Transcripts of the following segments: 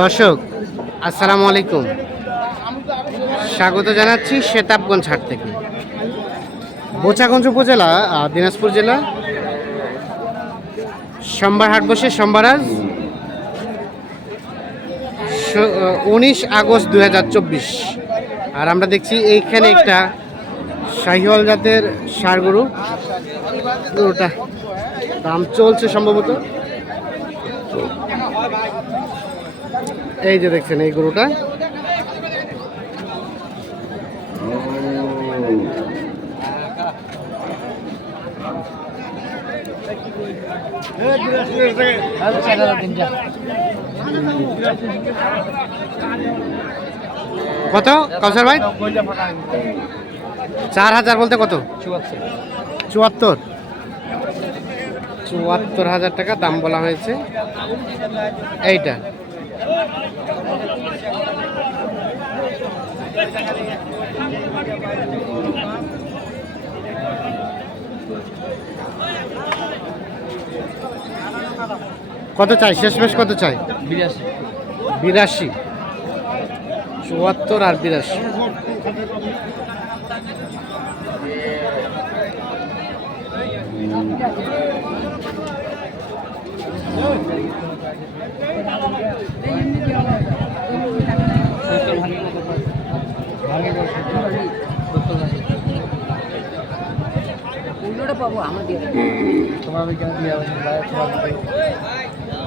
দর্শক, আসসালামু আলাইকুম। স্বাগত জানাচ্ছি শেতাবগঞ্জ হাট থেকে। বোচাগঞ্জ উপজেলা দিনাজপুর জেলা। সোমবার হাট বসে, সোমবার আজ উনিশ আগস্ট দু হাজার চব্বিশ। আর আমরা দেখছি এইখানে একটা শাহিওয়াল জাতের সার গরু। দাম চলছে সম্ভবত। এই যে দেখছেন এই গরুটা। কত? কাউসার ভাই? চার হাজার বলতে কত? চুয়াত্তর। চুয়াত্তর। হাজার টাকা দাম বলা হয়েছে। এইটা। কত চাই? শেষমেশ কত চাই? বিরাশি। বিরাশি। চুয়াত্তর আর বিরাশি। সত্তর ভাঙে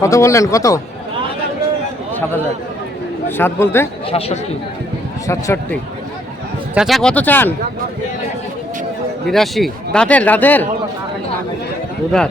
কত বললেন কত? সাত হাজার। সাত বলতে? সাতষট্টি। সাতষট্টি। চাচা কত চান? বিরাশি। দাঁতের দাঁতের? দুধাত।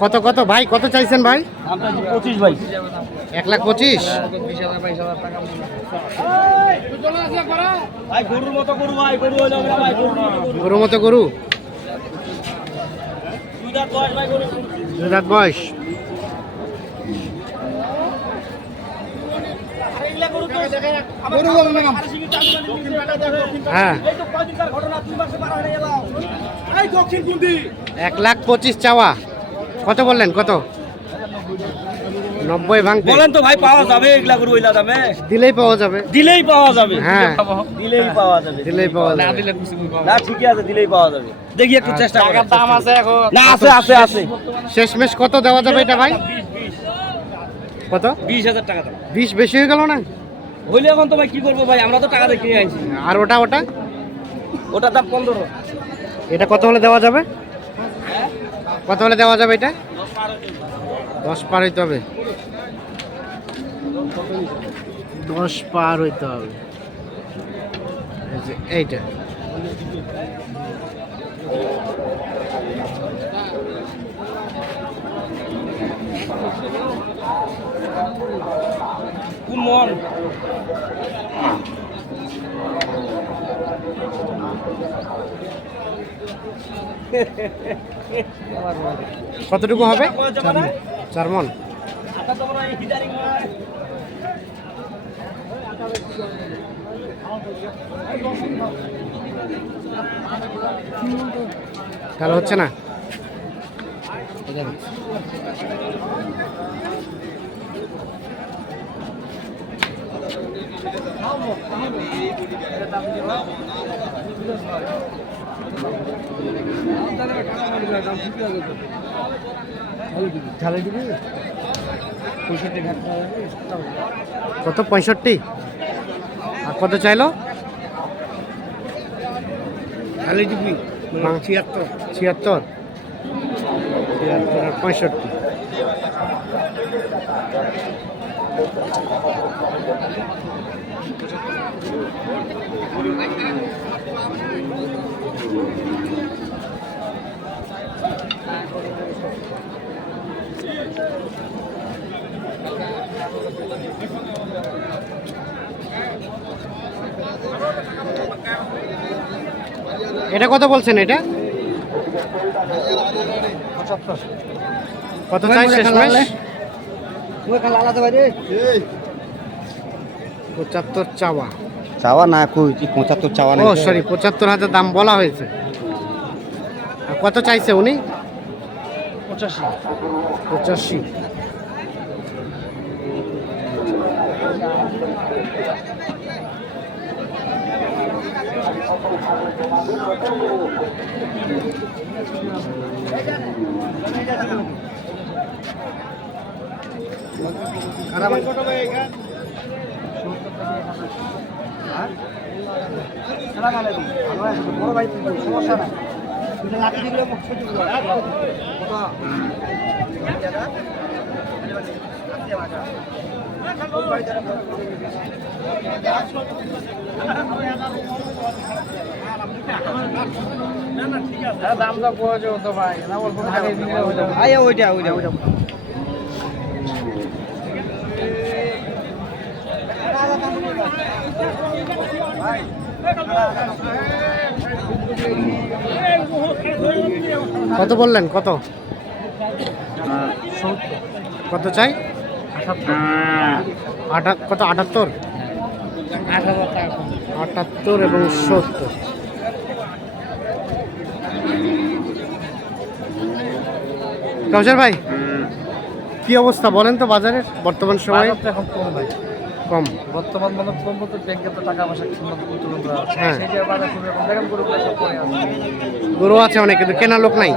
কত কত? ভাই কত চাইছেন ভাই? পঁচিশ ভাই। এক লাখ পঁচিশ? গরু মতো গরু। দুধাত বয়স গরু বলবে না হ্যাঁ এই তো কয়দিনকার ঘটনা দুই মাসে পার হয়ে গেল এই দক্ষিণ কুন্দি এক লাখ পঁচিশ চাওয়া। কত বললেন? কত? নব্বই ভাঙতে। বলেন তো ভাই পাওয়া যাবে এগুলা গরু ওইলা দামে? দিলেই পাওয়া যাবে। দিলেই পাওয়া যাবে। হ্যাঁ। দিলেই পাওয়া যাবে। দিলেই পাওয়া যাবে। না ঠিকই আছে দিলেই পাওয়া যাবে। দেখি একটু চেষ্টা করে দাম আছে এখন। না আছে আছে আছে। শেষমেশ কত দেওয়া যাবে এটা ভাই? কত? বিশ হাজার টাকা দাম। বিশ বেশি হয়ে গেল না? হইলে এখন তো ভাই কি করব ভাই? আমরা তো টাকা দিয়ে কিনে আনছি। আর ওটা ওটা? ওটার দাম পনেরো। এটা কত হলে দেওয়া যাবে? কত হলে দেওয়া যাবে এটা? দশ পার হইতে হবে। দশ পার হইতে হবে। এইটা। কোন মন কতটুকু হবে? চার মন তাহলে হচ্ছে না? ঢালাই দিবি? কত? পঁয়ষট্টি? আর কত চাইলো? ঢালাই দিবি? ছিয়াত্তর। ছিয়াত্তর? তিয়াত্তর আর পঁয়ষট্টি। এটা কত বলছেন এটা? কত চাই শেষমেশ? পঁচাত্তর চাওয়া। চাওয়া না কই পঁচাত্তর চাওয়া ও সরি পঁচাত্তর হাজার দাম বলা হয়েছে। আর কত চাইছে উনি? পঁচাশি। পঁচাশি। বড় ভাই সমস্যা নাই লাঠি দিলে হতো ভাই। ওইটা ওইটা ওইটা। কত বললেন? কত? কত চাই? কত? আটাত্তর? আটাত্তর এবং সত্তর। কাউসার ভাই, কি অবস্থা বলেন তো বাজারের বর্তমান সময়ে? এখন কম ভাই। কম। বর্তমান মানে কম বলতে ব্যাংকে তো টাকা পয়সা উত্তোলন করা হ্যাঁ। সেই বাজার খুবই কম দেখেন গরু আছে। গরু আছে অনেক কিন্তু কেনা লোক নাই।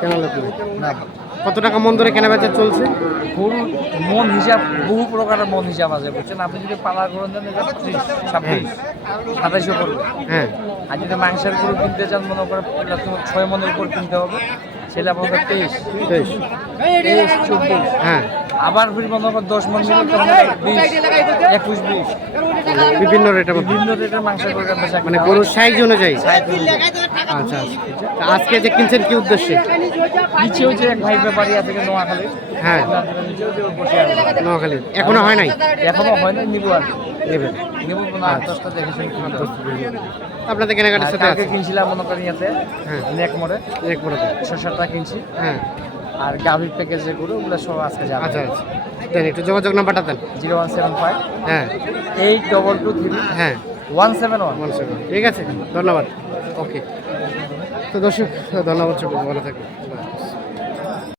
কেনা লোক নাই। না। কত টাকা মন ধরে কেনা বেচা চলছে? গরু মন হিসাব বহু প্রকারের মন হিসাব আছে বুঝছেন? আপনি যদি পালা গরু দেন এটা পঁচিশ ছাব্বিশ সাতাইশও পড়বে হ্যাঁ। আর যদি মাংসের গরু কিনতে চান মনে তোমার ছয় মনের উপর কিনতে হবে। সেটা বন্ধ তেইশ। তেইশ। তেইশ চব্বিশ। হ্যাঁ। আবার ফির বন্ধ করেন দশ মন একুশ বিশ। বিভিন্ন রেটের বিভিন্ন রেটের মাংস করে মানে গরুর সাইজ অনুযায়ী। সাইজ অনুযায়ী। আচ্ছা আচ্ছা। আজকে যে কিনছেন কি উদ্দেশ্যে? নিচেও যে এক ভাই ব্যাপারী আছে নোয়াখালী হ্যাঁ। নোয়াখালী। এখনও হয় নাই? এখনও হয় না নিবো আর কি। নেবেন নিবো না দশটা দেখেছেন আপনাদের কেনাকাটার সাথে আছে? কিনছিলাম মনে করেন ইয়াতে হ্যাঁ। নেক মোড়ে। এক বড় ছ সাতটা কিনছি। হ্যাঁ। আর গাভীর প্যাকেজে করে ওগুলো সব আজকে যাবে। আচ্ছা আচ্ছা। দেন একটু যোগাযোগ নাম্বারটা দেন। জিরো ওয়ান সেভেন ফাইভ হ্যাঁ। এইট ডবল টু থ্রি হ্যাঁ। One seven one. One seven. ঠিক আছে ধন্যবাদ। ওকে। তো দর্শক ধন্যবাদ সকল ভালো থাকবেন